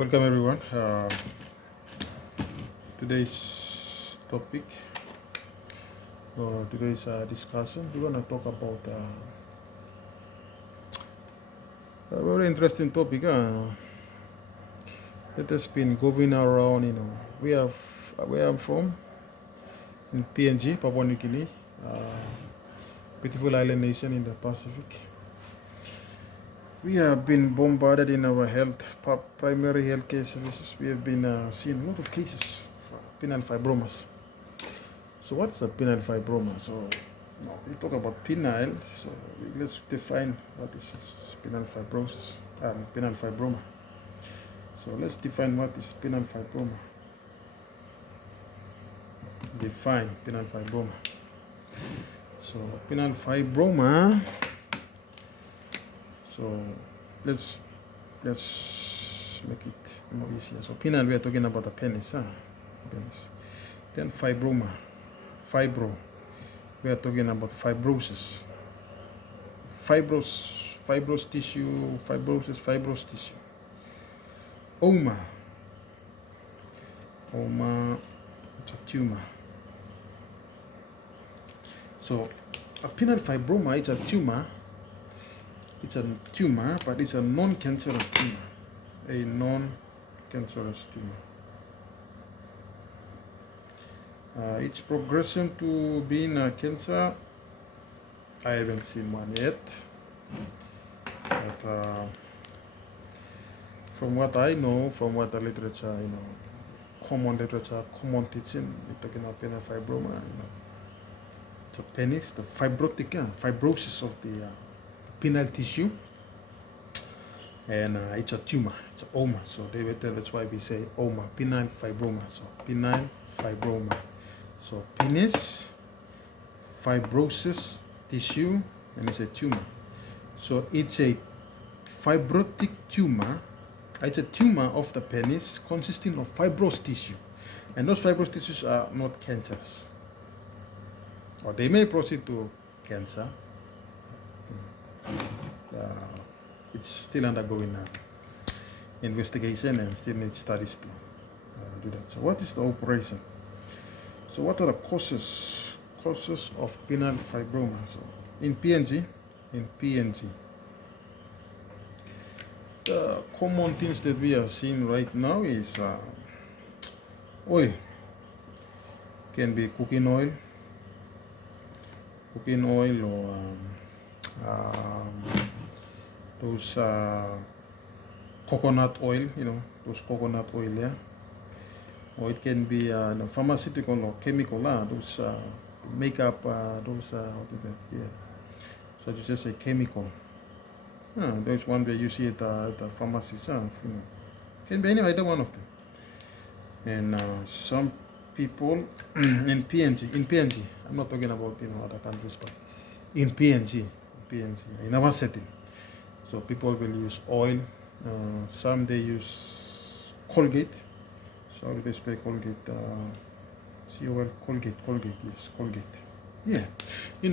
Welcome everyone. Today's topic or today's discussion, we're going to talk about a very interesting topic that has been going around. Where I'm from in PNG, Papua New Guinea, beautiful island nation in the Pacific. We have been bombarded in our primary health care services. We have been seeing a lot of cases of penile fibromas. So what is a penile fibroma? So we talk about penile, so let's define what is penile fibrosis, penile fibroma. So let's define what is penile fibroma. Define penile fibroma. So penile fibroma. So let's make it more easier. So penile, we are talking about the penis, penis. Then fibroma, we are talking about fibrosis, fibrous tissue, fibrous tissue. Oma, it's a tumor. So a penile fibroma is a tumor. It's a tumor, but it's a non-cancerous tumor. A non-cancerous tumor. Its progression to being a cancer, I haven't seen one yet. But from what I know, from what the literature, common literature, common teaching, we're talking about penile fibroma. It's a penis, the fibrosis of the penile tissue, and it's a tumor, it's an oma. So they will tell, that's why we say oma, penile fibroma. So penile fibroma. So penis, fibrosis tissue, and it's a tumor. So it's a fibrotic tumor. It's a tumor of the penis consisting of fibrous tissue, and those fibrous tissues are not cancerous, or they may proceed to cancer. It's still undergoing investigation and still needs studies to do that. So what is the operation? So what are the causes of penile fibroma? So in PNG, the common things that we are seeing right now is oil. Can be cooking oil or those coconut oil, those coconut oil, yeah. Or it can be pharmaceutical or chemical, those makeup, those what is that? Yeah. So it's just a chemical. There's one where you see it at the pharmacy, Can be either one of them. And some people in PNG, I'm not talking about other countries, but in PNG, in our setting. So people will use oil. Some they use Colgate. Sorry, they spell Colgate. Colgate. Yes, Colgate. Yeah.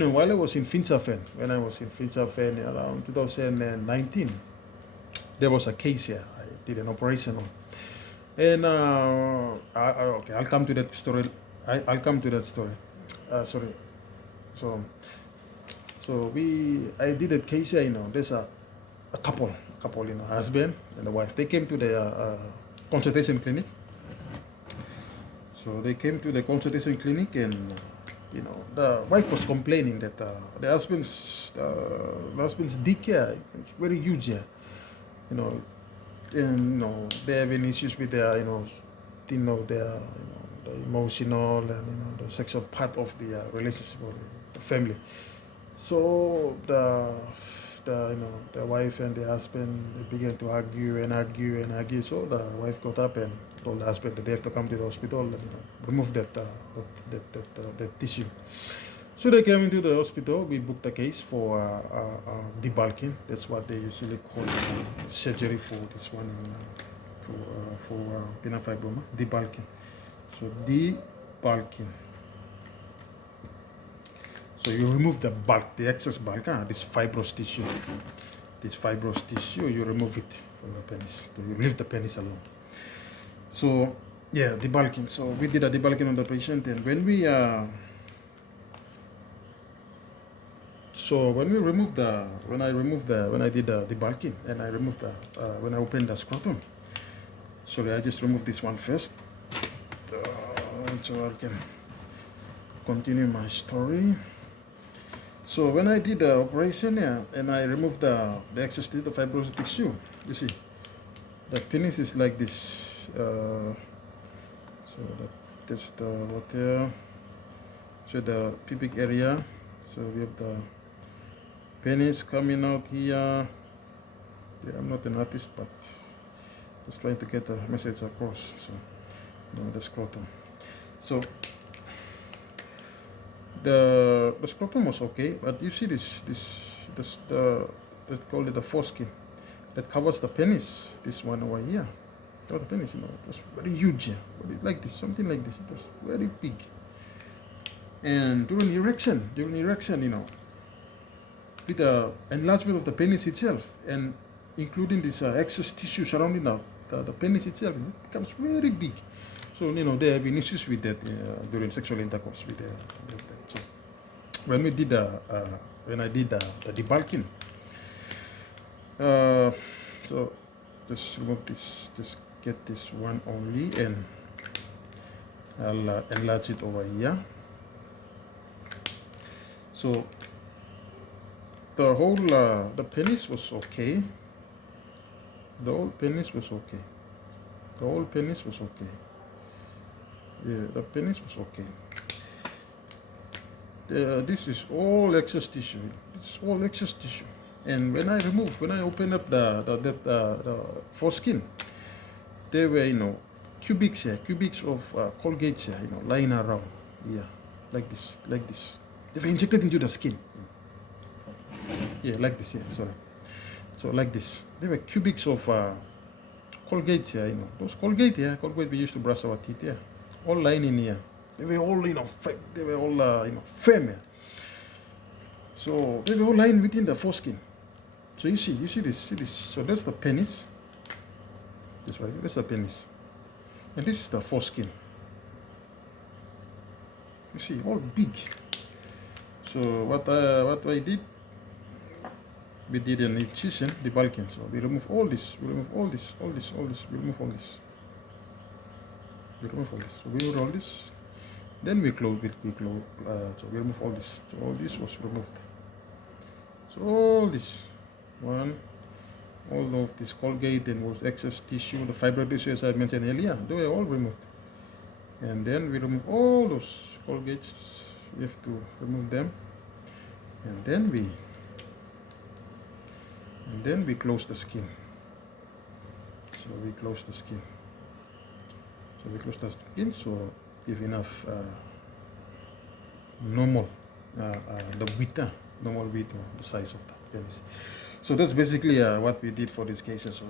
While I was in Finchafen, when I was in Finchafen around 2019, there was a case here. I did an operation on. And okay, I'll come to that story. I'll come to that story. Sorry. So I did a case here. There's a couple, husband and a wife. They came to the consultation clinic. So they came to the consultation clinic, and the wife was complaining that the husband's dick here is very huge here. And they're having issues with their the emotional and the sexual part of the relationship or the family. So the wife and the husband, they began to argue. So the wife got up and told the husband that they have to come to the hospital and remove that tissue. So they came into the hospital. We booked a case for debulking. That's what they usually call surgery for this one, for penile fibroma, debulking. So debulking. So you remove the bulk, the excess bulk, this fibrous tissue. You remove it from the penis. So you leave the penis alone. So yeah, debulking. So we did a debulking on the patient, and when we when I did the debulking and I removed the when I opened the scrotum. Sorry, I just removed this one first, so I can continue my story. So when I did the operation, yeah, and I removed the excess tissue, the fibrous tissue, you see, the penis is like this. So that's the water. So the pubic area. So we have the penis coming out here. Yeah, I'm not an artist, but just trying to get the message across. So the scrotum. So the scrotum was okay, but you see this let's call it the foreskin that covers the penis. This one over here, the penis, it was very huge, like this, something like this. It was very big. And during erection, with the enlargement of the penis itself, and including this excess tissue surrounding the penis itself, it becomes very big. So they have been issues with that during sexual intercourse with that. So when we did when I did the debulking, so just remove this, just get this one only, and I'll enlarge it over here. So the whole the penis was okay. The whole penis was okay. The whole penis was okay. Yeah, the penis was okay. This is all excess tissue. This is all excess tissue. And when I opened up the foreskin, there were cubics of Colgates here, lying around. Yeah, like this. They were injected into the skin. Yeah, like this. Yeah, sorry. So like this. There were cubics of Colgates here. Those Colgate we used to brush our teeth. Yeah, all lying in here. They were all firm. Yeah. So they were all lying within the foreskin. So you see this. So that's the penis. This right. That's the penis, and this is the foreskin. You see, all big. So what I did, we did an incision, debulking. So we remove all this. We remove all this. We remove all this. So we remove all this. Then we close. So we remove all this. So all this was removed. So all this, all of this Colgate and was excess tissue, the fibrous tissue as I mentioned earlier, they were all removed. And then we remove all those Colgates. We have to remove them. And then we close the skin. So we close the skin. So give enough normal width or the size of the penis. So that's basically what we did for these cases. So